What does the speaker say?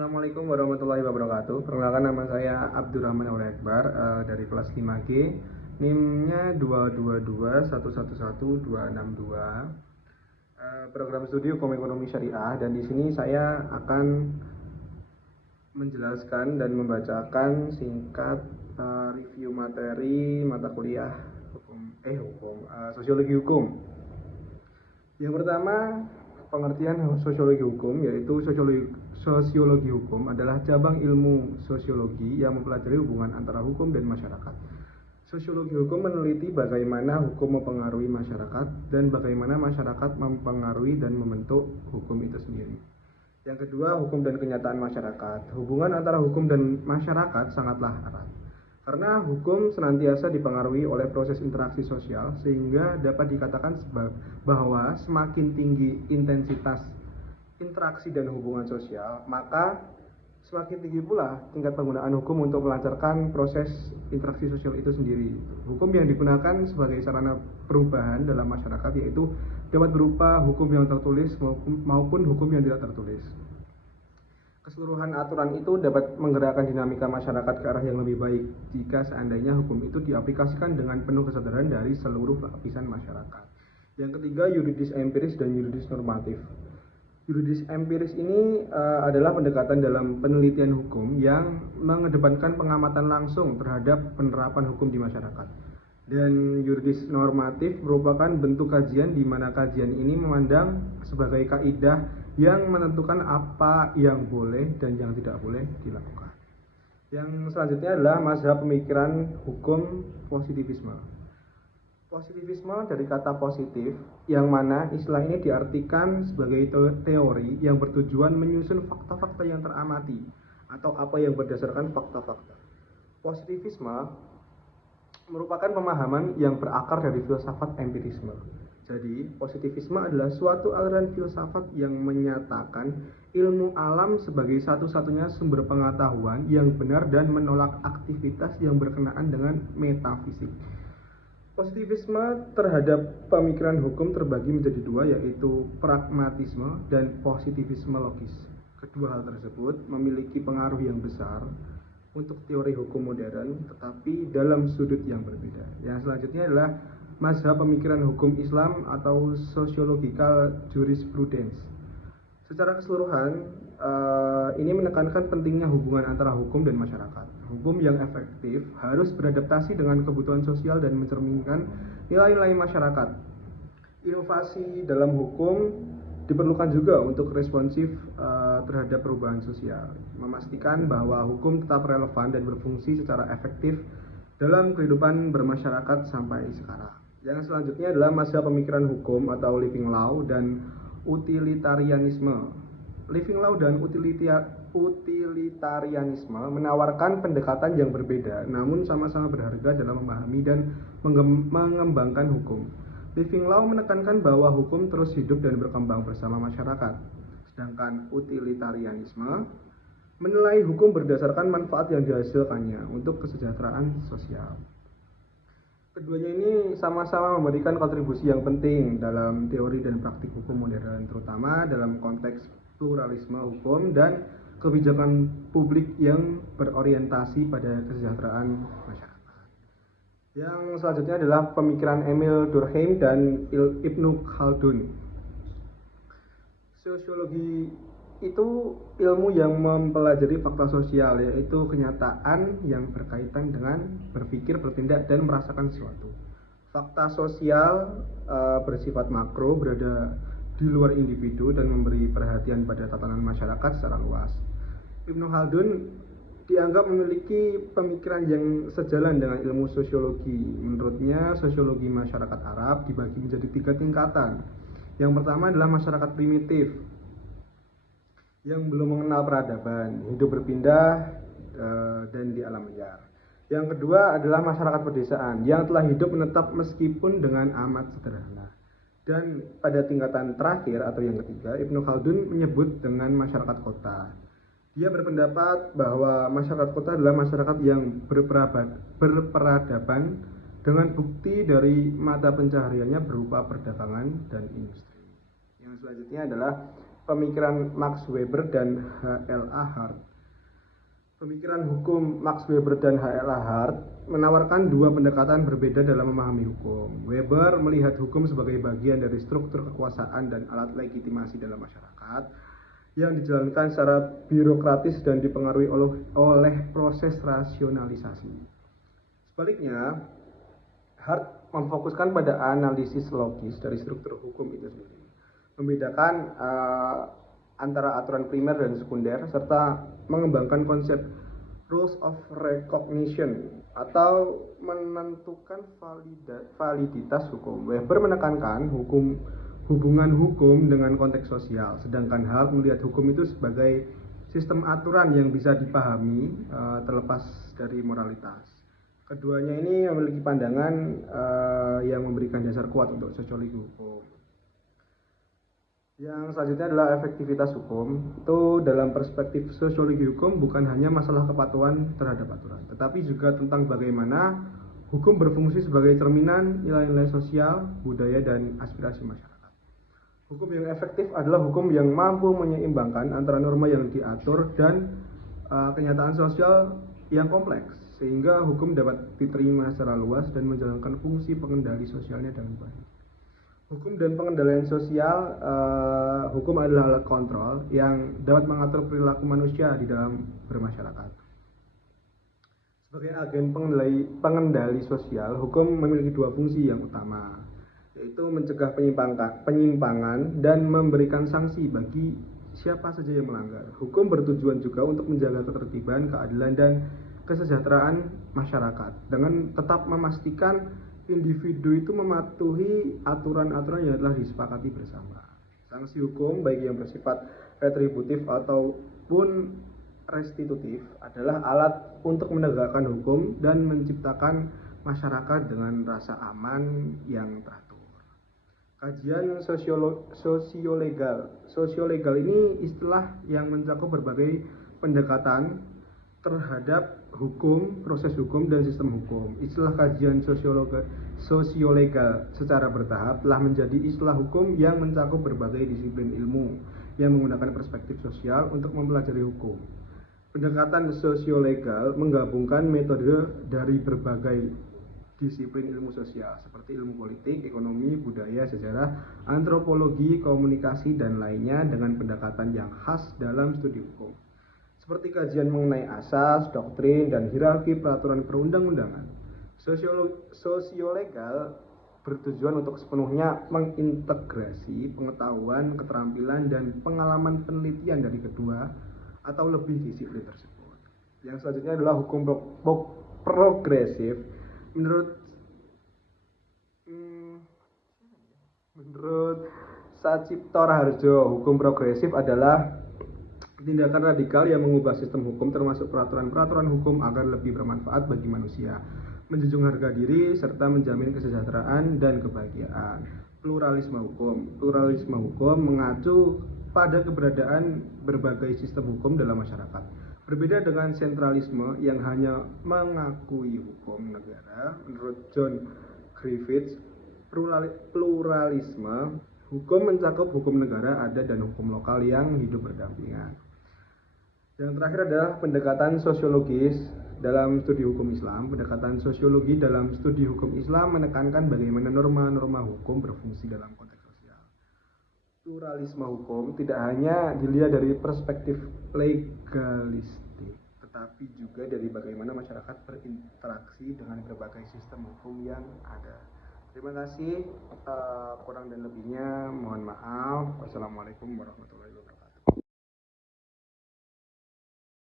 Assalamualaikum warahmatullahi wabarakatuh. Perkenalkan, nama saya Abdurrahman Aulia Akbar, dari kelas 5G. NIM-nya 222111262. Program studi Hukum Ekonomi Syariah, dan di sini saya akan menjelaskan dan membacakan singkat review materi mata kuliah sosiologi hukum. Yang pertama, pengertian sosiologi hukum, yaitu sosiologi hukum adalah cabang ilmu sosiologi yang mempelajari hubungan antara hukum dan masyarakat. Sosiologi hukum meneliti bagaimana hukum mempengaruhi masyarakat dan bagaimana masyarakat mempengaruhi dan membentuk hukum itu sendiri. Yang kedua, hukum dan kenyataan masyarakat. Hubungan antara hukum dan masyarakat sangatlah erat, karena hukum senantiasa dipengaruhi oleh proses interaksi sosial, sehingga dapat dikatakan bahwa semakin tinggi intensitas interaksi dan hubungan sosial, maka semakin tinggi pula tingkat penggunaan hukum untuk melancarkan proses interaksi sosial itu sendiri. Hukum yang digunakan sebagai sarana perubahan dalam masyarakat yaitu dapat berupa hukum yang tertulis maupun hukum yang tidak tertulis. Keseluruhan aturan itu dapat menggerakkan dinamika masyarakat ke arah yang lebih baik jika seandainya hukum itu diaplikasikan dengan penuh kesadaran dari seluruh lapisan masyarakat. Yang ketiga, yuridis empiris dan yuridis normatif. Yuridis empiris ini adalah pendekatan dalam penelitian hukum yang mengedepankan pengamatan langsung terhadap penerapan hukum di masyarakat. Dan yuridis normatif merupakan bentuk kajian di mana kajian ini memandang sebagai kaidah yang menentukan apa yang boleh dan yang tidak boleh dilakukan. Yang selanjutnya adalah mazhab pemikiran hukum positivisme. Positivisme dari kata positif, yang mana istilah ini diartikan sebagai teori yang bertujuan menyusun fakta-fakta yang teramati atau apa yang berdasarkan fakta-fakta. Positivisme merupakan pemahaman yang berakar dari filsafat empirisme. Jadi, positivisme adalah suatu aliran filsafat yang menyatakan ilmu alam sebagai satu-satunya sumber pengetahuan yang benar dan menolak aktivitas yang berkenaan dengan metafisik. Positivisme terhadap pemikiran hukum terbagi menjadi dua, yaitu pragmatisme dan positivisme logis. Kedua hal tersebut memiliki pengaruh yang besar untuk teori hukum modern, tetapi dalam sudut yang berbeda. Yang selanjutnya adalah mazhab pemikiran hukum Islam atau sociological jurisprudence. Secara keseluruhan, ini menekankan pentingnya hubungan antara hukum dan masyarakat. Hukum yang efektif harus beradaptasi dengan kebutuhan sosial dan mencerminkan nilai-nilai masyarakat. Inovasi dalam hukum diperlukan juga untuk responsif terhadap perubahan sosial, memastikan bahwa hukum tetap relevan dan berfungsi secara efektif dalam kehidupan bermasyarakat sampai sekarang. Yang selanjutnya adalah mazhab pemikiran hukum atau living law dan utilitarianisme. Living law dan utilitarianisme menawarkan pendekatan yang berbeda, namun sama-sama berharga dalam memahami dan mengembangkan hukum. Living law menekankan bahwa hukum terus hidup dan berkembang bersama masyarakat, sedangkan utilitarianisme menilai hukum berdasarkan manfaat yang dihasilkannya untuk kesejahteraan sosial. Keduanya ini sama-sama memberikan kontribusi yang penting dalam teori dan praktik hukum modern, terutama dalam konteks pluralisme hukum dan kebijakan publik yang berorientasi pada kesejahteraan masyarakat. Yang selanjutnya adalah pemikiran Emil Durkheim dan Ibnu Khaldun. Sosiologi itu ilmu yang mempelajari fakta sosial, yaitu kenyataan yang berkaitan dengan berpikir, bertindak, dan merasakan sesuatu. Fakta sosial bersifat makro, berada di luar individu dan memberi perhatian pada tatanan masyarakat secara luas. Ibnu Khaldun dianggap memiliki pemikiran yang sejalan dengan ilmu sosiologi. Menurutnya, sosiologi masyarakat Arab dibagi menjadi 3 tingkatan. Yang pertama adalah masyarakat primitif yang belum mengenal peradaban, hidup berpindah dan di alam liar. Yang kedua adalah masyarakat pedesaan yang telah hidup menetap meskipun dengan amat sederhana. Dan pada tingkatan terakhir atau yang ketiga, Ibnu Khaldun menyebut dengan masyarakat kota. Dia berpendapat bahwa masyarakat kota adalah masyarakat yang berperadaban dengan bukti dari mata pencahariannya berupa perdagangan dan industri. Yang selanjutnya adalah pemikiran Max Weber dan H.L.A. Hart. Pemikiran hukum Max Weber dan H.L.A. Hart menawarkan dua pendekatan berbeda dalam memahami hukum. Weber melihat hukum sebagai bagian dari struktur kekuasaan dan alat legitimasi dalam masyarakat yang dijalankan secara birokratis dan dipengaruhi oleh proses rasionalisasi. Sebaliknya, Hart memfokuskan pada analisis logis dari struktur hukum itu sendiri, membedakan antara aturan primer dan sekunder, serta mengembangkan konsep rules of recognition atau menentukan validitas hukum. Weber menekankan hubungan hukum dengan konteks sosial, sedangkan Hart melihat hukum itu sebagai sistem aturan yang bisa dipahami terlepas dari moralitas. Keduanya ini memiliki pandangan yang memberikan dasar kuat untuk sosiologi hukum. Yang selanjutnya adalah efektivitas hukum. Itu dalam perspektif sosiologi hukum bukan hanya masalah kepatuhan terhadap aturan, tetapi juga tentang bagaimana hukum berfungsi sebagai cerminan nilai-nilai sosial, budaya, dan aspirasi masyarakat. Hukum yang efektif adalah hukum yang mampu menyeimbangkan antara norma yang diatur dan kenyataan sosial yang kompleks, sehingga hukum dapat diterima secara luas dan menjalankan fungsi pengendali sosialnya dengan baik. Hukum dan pengendalian sosial, hukum adalah alat kontrol yang dapat mengatur perilaku manusia di dalam bermasyarakat. Sebagai agen pengendali sosial, hukum memiliki dua fungsi yang utama, yaitu mencegah penyimpangan dan memberikan sanksi bagi siapa saja yang melanggar. Hukum bertujuan juga untuk menjaga ketertiban, keadilan, dan kesejahteraan masyarakat dengan tetap memastikan individu itu mematuhi aturan-aturan yang telah disepakati bersama. Sanksi hukum baik yang bersifat retributif ataupun restitutif adalah alat untuk menegakkan hukum dan menciptakan masyarakat dengan rasa aman yang teratur. Kajian sosiolegal. Sosiolegal ini istilah yang mencakup berbagai pendekatan terhadap hukum, proses hukum, dan sistem hukum. Istilah kajian sosiolegal secara bertahap telah menjadi istilah hukum yang mencakup berbagai disiplin ilmu yang menggunakan perspektif sosial untuk mempelajari hukum. Pendekatan sosiolegal menggabungkan metode dari berbagai disiplin ilmu sosial seperti ilmu politik, ekonomi, budaya, sejarah, antropologi, komunikasi, dan lainnya dengan pendekatan yang khas dalam studi hukum, seperti kajian mengenai asas, doktrin, dan hierarki peraturan perundang-undangan. Sosiolegal bertujuan untuk sepenuhnya mengintegrasi pengetahuan, keterampilan, dan pengalaman penelitian dari kedua atau lebih disiplin tersebut. Yang selanjutnya adalah hukum progresif. Menurut Sacipto Raharjo, hukum progresif adalah tindakan radikal yang mengubah sistem hukum termasuk peraturan-peraturan hukum agar lebih bermanfaat bagi manusia, menjunjung harga diri, serta menjamin kesejahteraan dan kebahagiaan. Pluralisme hukum mengacu pada keberadaan berbagai sistem hukum dalam masyarakat. Berbeda dengan sentralisme yang hanya mengakui hukum negara, menurut John Griffiths, pluralisme hukum mencakup hukum negara, adat, dan hukum lokal yang hidup berdampingan. Yang terakhir adalah pendekatan sosiologis dalam studi hukum Islam. Pendekatan sosiologi dalam studi hukum Islam menekankan bagaimana norma-norma hukum berfungsi dalam konteks sosial. Pluralisme hukum tidak hanya dilihat dari perspektif legalistik, tetapi juga dari bagaimana masyarakat berinteraksi dengan berbagai sistem hukum yang ada. Terima kasih, kurang dan lebihnya mohon maaf. Wassalamualaikum warahmatullahi wabarakatuh.